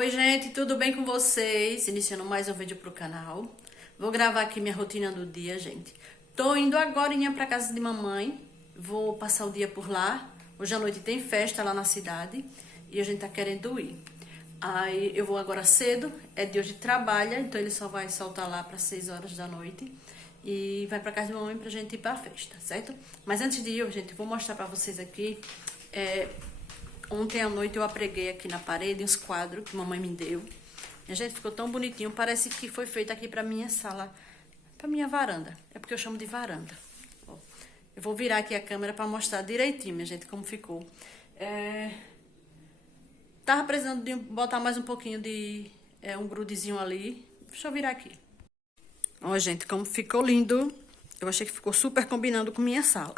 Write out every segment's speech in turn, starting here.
Oi gente, tudo bem com vocês? Iniciando mais um vídeo pro canal. Vou gravar aqui minha rotina do dia, gente. Tô indo agorinha pra casa de mamãe. Vou passar o dia por lá. Hoje à noite tem festa lá na cidade e a gente tá querendo ir. Aí eu vou agora cedo, é dia de trabalho, então ele só vai soltar lá para 6 horas da noite. E vai pra casa de mamãe pra gente ir pra festa, certo? Mas antes de ir, gente, vou mostrar pra vocês aqui. Ontem à noite eu apreguei aqui na parede uns quadros que mamãe me deu. E, gente, ficou tão bonitinho. Parece que foi feito aqui pra minha sala, pra minha varanda. É porque eu chamo de varanda. Ó, eu vou virar aqui a câmera pra mostrar direitinho, minha gente, como ficou. Tava precisando de botar mais um pouquinho de um grudezinho ali. Deixa eu virar aqui. Ó, gente, como ficou lindo. Eu achei que ficou super combinando com minha sala.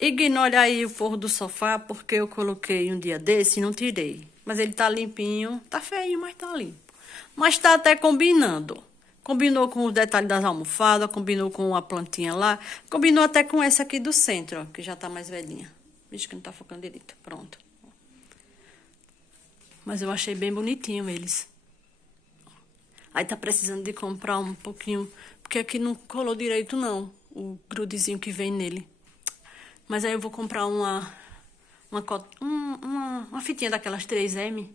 Ignore aí o forro do sofá, porque eu coloquei um dia desse e não tirei. Mas ele tá limpinho, tá feio, mas tá limpo. Mas tá até combinando. Combinou com os detalhes das almofadas, combinou com a plantinha lá, combinou até com essa aqui do centro, ó, que já tá mais velhinha. Vixe, que não tá focando direito. Pronto. Mas eu achei bem bonitinho eles. Aí tá precisando de comprar um pouquinho, porque aqui não colou direito não, o grudezinho que vem nele. Mas aí eu vou comprar uma fitinha daquelas 3M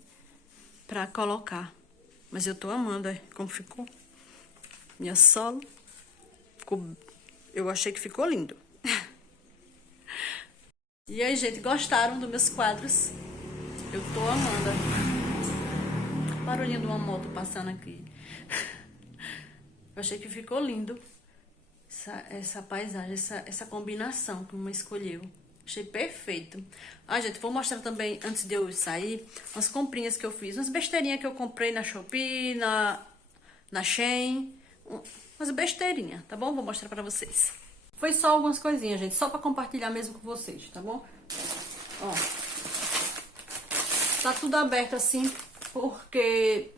pra colocar. Mas eu tô amando, como ficou. Minha sola. Eu achei que ficou lindo. E aí, gente, gostaram dos meus quadros? Eu tô amando. Barulhinho de uma moto passando aqui. Eu achei que ficou lindo. Essa paisagem, essa combinação que mamãe escolheu. Achei perfeito. Ah, gente, vou mostrar também, antes de eu sair, umas comprinhas que eu fiz. Umas besteirinhas que eu comprei na Shopee, na Shein. Umas besteirinhas, tá bom? Vou mostrar pra vocês. Foi só algumas coisinhas, gente. Só pra compartilhar mesmo com vocês, tá bom? Ó. Tá tudo aberto assim, porque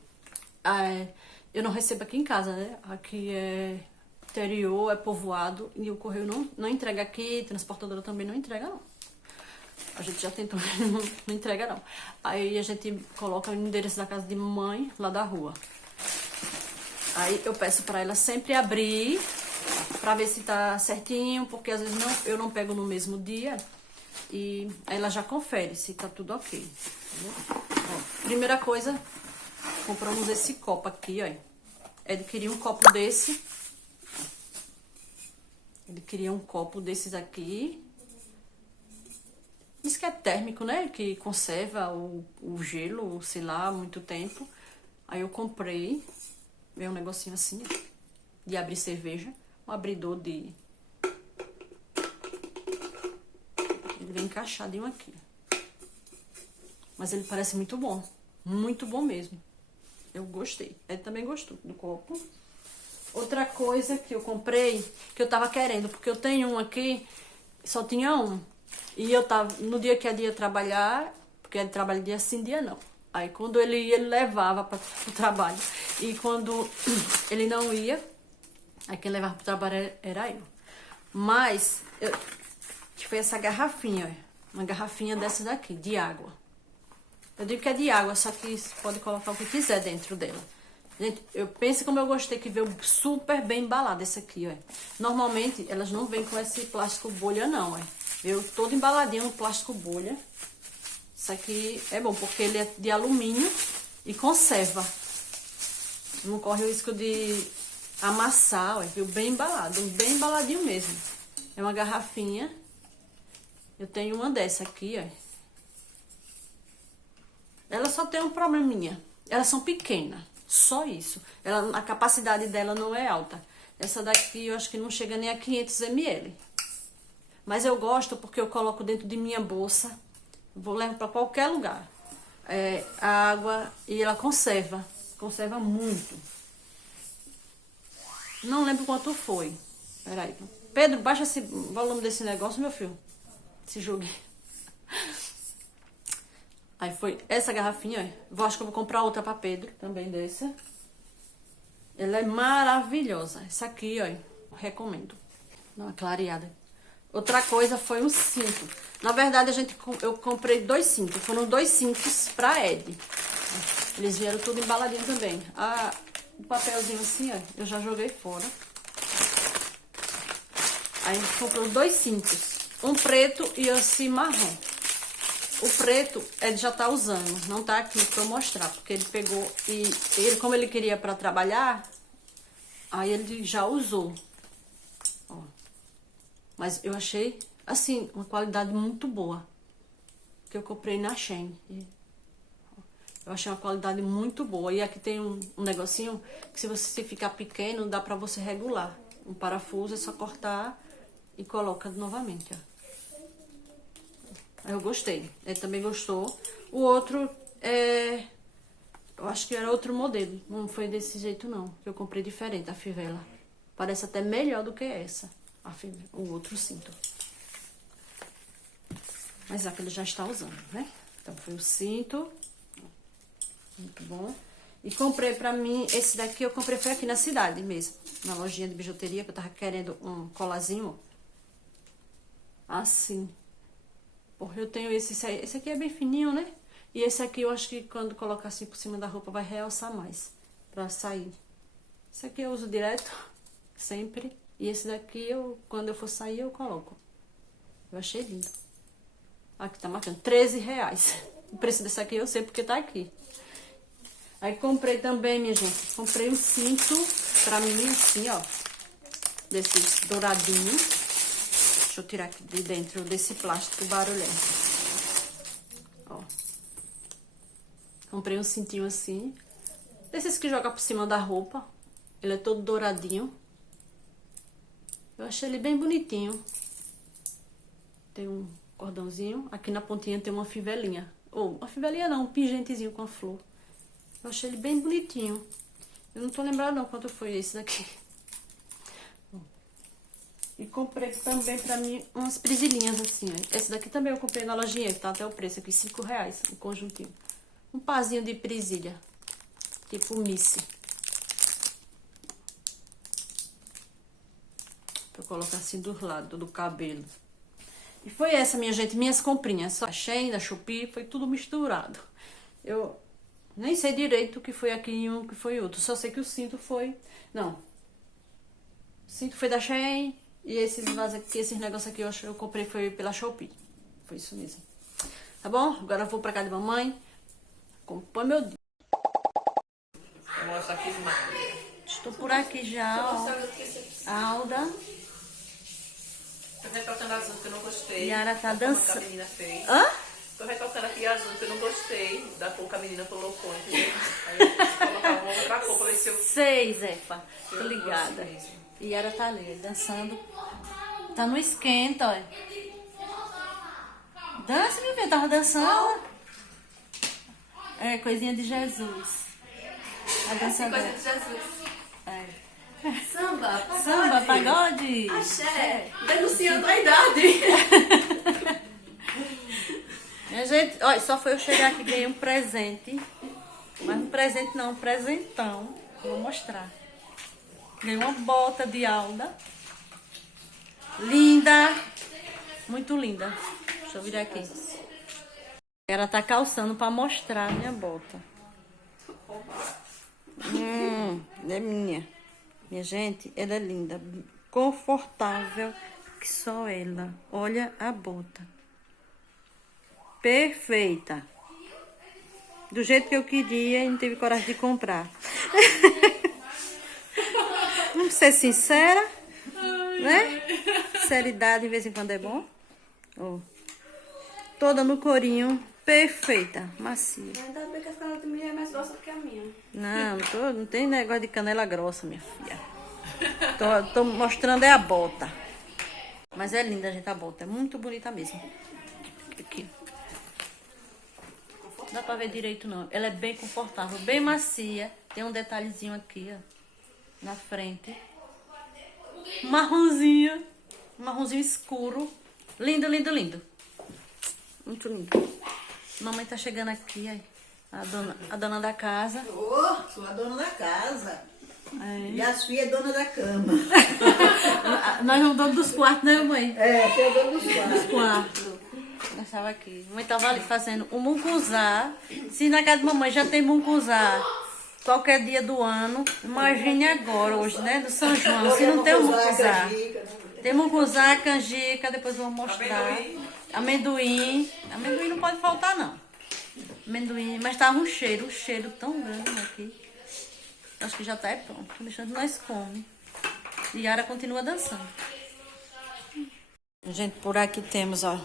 eu não recebo aqui em casa, né? Aqui é interior, é povoado, e o correio não entrega aqui, transportadora também não entrega, não. A gente já tentou, não entrega, não. Aí a gente coloca o endereço da casa de mamãe, lá da rua. Aí eu peço pra ela sempre abrir, pra ver se tá certinho, porque às vezes eu não pego no mesmo dia, e aí ela já confere se tá tudo ok. Ó, primeira coisa, compramos esse copo aqui, ó. Ele queria um copo desse. Ele queria um copo desses aqui. Isso que é térmico, né? Que conserva o gelo, sei lá, muito tempo. Aí eu comprei. Veio um negocinho assim, ó, de abrir cerveja. Um abridor de... Ele vem encaixadinho aqui. Mas ele parece muito bom. Muito bom mesmo. Eu gostei. Ele também gostou do copo. Outra coisa que eu comprei, que eu tava querendo, porque eu tenho um aqui, só tinha um. E eu tava, no dia que ele ia trabalhar, porque ele trabalha dia sim, dia não. Aí quando ele ia, ele levava para o trabalho. E quando ele não ia, aí quem levava pro trabalho era eu. Mas, que foi essa garrafinha, ó. Uma garrafinha dessa daqui, de água. Eu digo que é de água, só que pode colocar o que quiser dentro dela. Gente, eu penso como eu gostei, que veio super bem embalado esse aqui, ó. Normalmente, elas não vêm com esse plástico bolha, não, ó. Veio todo embaladinho no plástico bolha. Isso aqui é bom, porque ele é de alumínio e conserva. Não corre o risco de amassar, ó. Veio bem embalado, bem embaladinho mesmo. É uma garrafinha. Eu tenho uma dessa aqui, ó. Ela só tem um probleminha. Elas são pequenas. Só isso. A capacidade dela não é alta. Essa daqui eu acho que não chega nem a 500 ml. Mas eu gosto porque eu coloco dentro de minha bolsa. Vou levar para qualquer lugar. A água, e ela conserva. Conserva muito. Não lembro quanto foi. Peraí. Pedro, baixa esse volume desse negócio, meu filho. Esse joguinho. Aí foi essa garrafinha, ó. Acho que eu vou comprar outra pra Pedro, também dessa. Ela é maravilhosa. Essa aqui, ó, recomendo. Dá uma clareada. Outra coisa foi um cinto. Na verdade, eu comprei 2 cintos. Foram 2 cintos pra Ed. Eles vieram tudo embaladinho também. O papelzinho assim, ó, eu já joguei fora. Aí a gente comprou 2 cintos. Um preto e esse marrom. O preto, ele já tá usando. Não tá aqui pra eu mostrar. Porque ele pegou e... como ele queria pra trabalhar, aí ele já usou. Ó. Mas eu achei, assim, uma qualidade muito boa. Que eu comprei na Shein. Eu achei uma qualidade muito boa. E aqui tem um negocinho que se você ficar pequeno, dá pra você regular. Um parafuso, é só cortar e coloca novamente, ó. Eu gostei. Ele também gostou. O outro eu acho que era outro modelo. Não foi desse jeito, não. Eu comprei diferente, a fivela. Parece até melhor do que essa. O outro cinto. Mas aquele já está usando, né? Então foi o cinto. Muito bom. E comprei pra mim, esse daqui eu comprei foi aqui na cidade mesmo. Na lojinha de bijuteria, que eu tava querendo um colazinho. Assim. Porque eu tenho esse aqui é bem fininho, né? E esse aqui eu acho que quando colocar assim por cima da roupa vai realçar mais. Pra sair. Esse aqui eu uso direto, sempre. E esse daqui, quando eu for sair, eu coloco. Eu achei lindo. Aqui tá marcando R$13. O preço desse aqui eu sei porque tá aqui. Aí comprei também, minha gente. Comprei um cinto pra mim assim, ó. Desse douradinho. Deixa eu tirar aqui de dentro desse plástico barulhento. Ó. Comprei um cintinho assim. Desses que joga por cima da roupa. Ele é todo douradinho. Eu achei ele bem bonitinho. Tem um cordãozinho. Aqui na pontinha tem uma fivelinha. Ou, uma fivelinha não, um pingentezinho com a flor. Eu achei ele bem bonitinho. Eu não tô lembrando não quanto foi esse daqui. E comprei também pra mim umas presilhinhas assim, ó. Esse daqui também eu comprei na lojinha, que tá até o preço aqui, R$5, um conjuntinho. Um pazinho de presilha, tipo Missy. Pra colocar assim do lado do cabelo. E foi essa, minha gente, minhas comprinhas. Só a Shein, da Shopee, foi tudo misturado. Eu nem sei direito o que foi aqui e um que foi outro. Só sei que o cinto foi... Não. O cinto foi da Shein. E esses negócios aqui eu comprei foi pela Shopee. Foi isso mesmo. Tá bom? Agora eu vou pra casa de mamãe. Compõe meu dia. Vou mostrar aqui mais. Estou por aqui já, ó. Alda. Tô recortando azul que eu não gostei. Yara tá da forma dançando. que a menina fez. Hã? Tô recortando aqui azul que eu não gostei da cor que a menina colocou, entendeu? Aí eu vou colocar uma outra cor pra ver se eu... Sei, Zefa. Tô eu ligada. gosto mesmo. Yara tá ali, dançando. Tá no esquenta, ó. Dança, meu filho. Tava dançando. É, coisinha de Jesus. A dança Coisa dela. de Jesus. É. Samba, pagode. Samba, pagode. Axé. Denunciando a idade. Minha gente, olha, só foi eu chegar aqui e ganhei um presente. Mas um presente não, um presentão. Vou mostrar. Ganhei uma bota de Alda. Linda. Muito linda. Deixa eu virar aqui. Ela tá calçando pra mostrar a minha bota. É minha. Minha gente, ela é linda. Confortável que só ela. Olha a bota. Perfeita. Do jeito que eu queria e não teve coragem de comprar. Vamos ser sincera, né? Sinceridade de vez em quando é bom. Ó. Toda no corinho, perfeita, macia. Ainda bem que a canela da minha é mais grossa do que a minha. Não tem negócio de canela grossa, minha filha. Tô mostrando é a bota. Mas é linda, gente, a bota. É muito bonita mesmo. Aqui. Não dá pra ver direito, não. Ela é bem confortável, bem macia. Tem um detalhezinho aqui, ó. Na frente. Marronzinho. Marronzinho escuro. Lindo, lindo, lindo. Muito lindo. Mamãe tá chegando aqui, aí. A dona da casa. Ô, sou a dona da casa. É. E as filhas é dona da cama. Nós somos donos dos quartos, né, mãe? É, você é dona dos Dos quartos. quartos. Eu estava aqui. Mamãe estava ali fazendo o mucunzá. Se na casa de mamãe já tem mucunzá qualquer dia do ano, imagine agora, hoje, né? Do São João. Se não tem o mucunzá. Tem mucunzá, canjica, depois eu vou mostrar. Amendoim. Amendoim não pode faltar, não. Amendoim. Mas tá um cheiro tão grande aqui. Acho que já tá pronto. Deixando nós comer. E Yara continua dançando. Gente, por aqui temos, ó,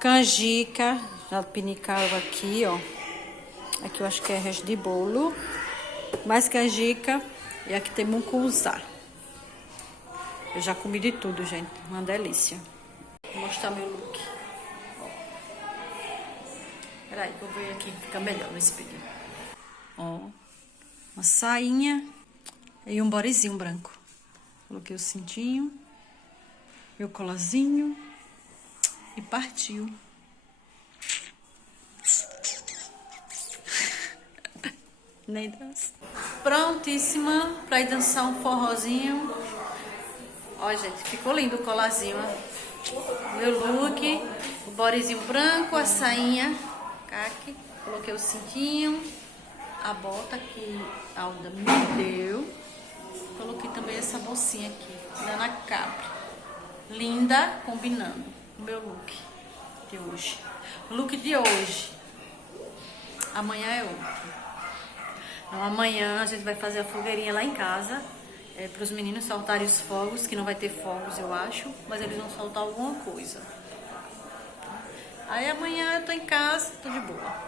canjica. Já pinicaram aqui, ó. Aqui eu acho que é resto de bolo. Mais canjica. E aqui tem mucunzá. Eu já comi de tudo, gente. Uma delícia. Vou mostrar meu look. Ó. Peraí, que eu vou ver aqui. Fica melhor no espelho. Ó. Uma sainha. E um bodyzinho branco. Coloquei o cintinho. Meu colazinho. E partiu. Nem dança. Prontíssima pra ir dançar um forrozinho. Ó, gente, ficou lindo o colazinho, ó. Meu look, o bodyzinho branco, a sainha, caque. Coloquei o cintinho, a bota que a Alda me deu. Coloquei também essa bolsinha aqui, da Ana Capri. Linda, combinando o meu look de hoje. O look de hoje. Amanhã é outro. Então, amanhã a gente vai fazer a fogueirinha lá em casa. Para os meninos soltarem os fogos, que não vai ter fogos, eu acho, mas eles vão soltar alguma coisa. Aí amanhã eu tô em casa, tô de boa.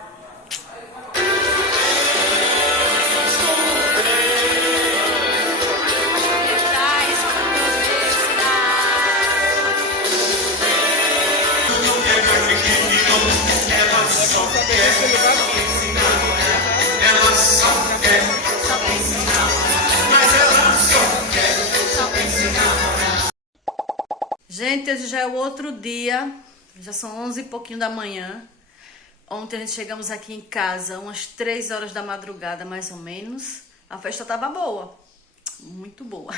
Gente, hoje já é o outro dia, já são 11 e pouquinho da manhã. Ontem a gente chegamos aqui em casa, umas 3 horas da madrugada, mais ou menos. A festa tava boa, muito boa.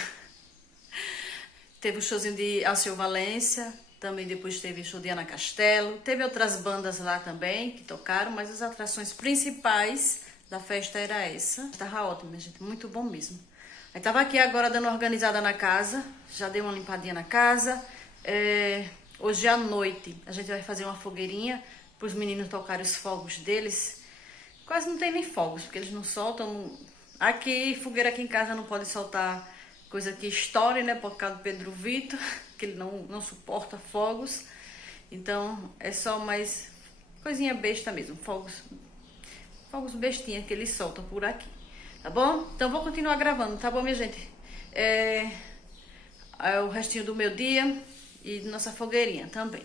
Teve o showzinho de Alceu Valença, também depois teve o show de Ana Castelo. Teve outras bandas lá também que tocaram, mas as atrações principais da festa era essa. Tava ótimo, gente, muito bom mesmo. Aí tava aqui agora dando uma organizada na casa, já dei uma limpadinha na casa. Hoje à noite a gente vai fazer uma fogueirinha para os meninos tocarem os fogos deles. Quase não tem nem fogos, porque eles não soltam. Aqui, fogueira aqui em casa não pode soltar coisa que estoure, né? Por causa do Pedro Vitor, que ele não suporta fogos. Então é só mais coisinha besta mesmo, fogos bestinha que eles soltam por aqui. Tá bom? Então vou continuar gravando, tá bom, minha gente? É o restinho do meu dia e nossa fogueirinha também.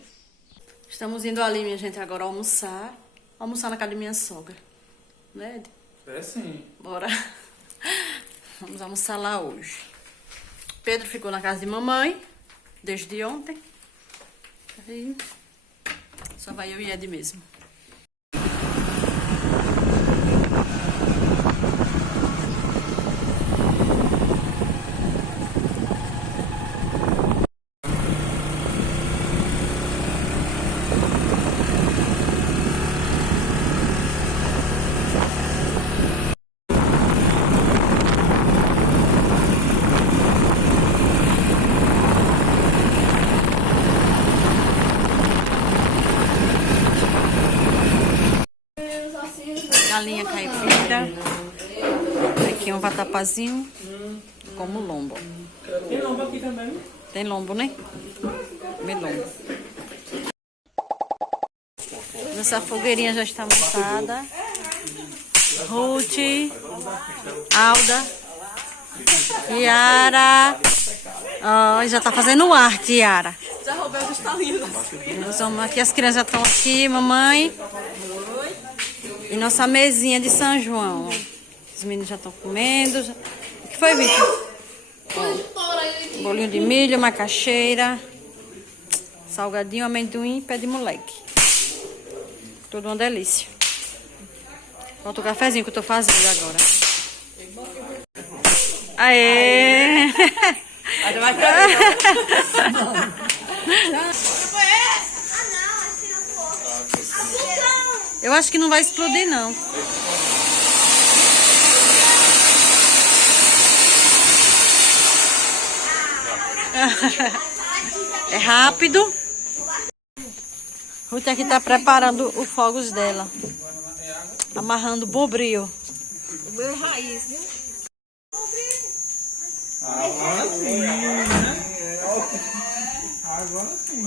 Estamos indo ali, minha gente, agora almoçar. Almoçar na casa de minha sogra. Né, Ed? É sim. Bora. Vamos almoçar lá hoje. Pedro ficou na casa de mamãe desde ontem. Aí só vai eu e Ed mesmo. Galinha caipira. Aqui um vatapazinho. Como lombo. Tem lombo aqui também? Tem lombo, né? Comer lombo. Nossa fogueirinha já está montada. Ruth, Alda, Yara. Oh, já tá fazendo arte, Yara. Já roubei os talinhos. Aqui as crianças já estão aqui, mamãe. E nossa mesinha de São João. Os meninos já estão comendo. O que foi, Vitor? Bolinho de milho, macaxeira, salgadinho, amendoim, pé de moleque. Tudo uma delícia. Falta o cafezinho que eu tô fazendo agora. Aê! Eu acho que não vai explodir, não. É rápido. Ruth aqui tá preparando os fogos dela. Amarrando o bombril. O meu é raiz, viu? Agora sim, né? Agora sim.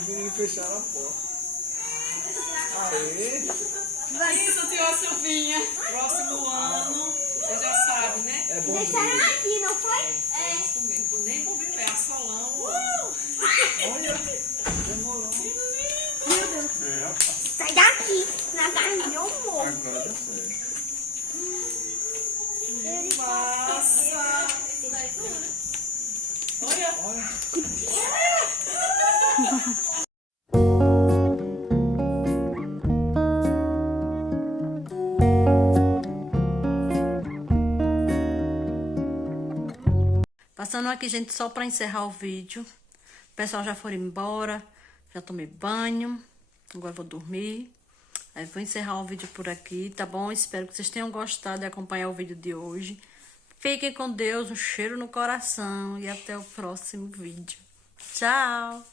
Os meninos fecharam a porta. Aê! Isso, senhor Silvinha. Próximo ano, você já sabe, né? É bom. Deixaram aqui, não foi? É isso mesmo. Nem bombril, é a solão. Olha, demorou. Sai daqui, na carne do meu amor. Agora deu certo. Massa. Olha. Passando aqui, gente, só pra encerrar o vídeo. O pessoal já foram embora. Já tomei banho. Agora eu vou dormir. Aí vou encerrar o vídeo por aqui, tá bom? Espero que vocês tenham gostado de acompanhar o vídeo de hoje. Fiquem com Deus, um cheiro no coração e até o próximo vídeo. Tchau!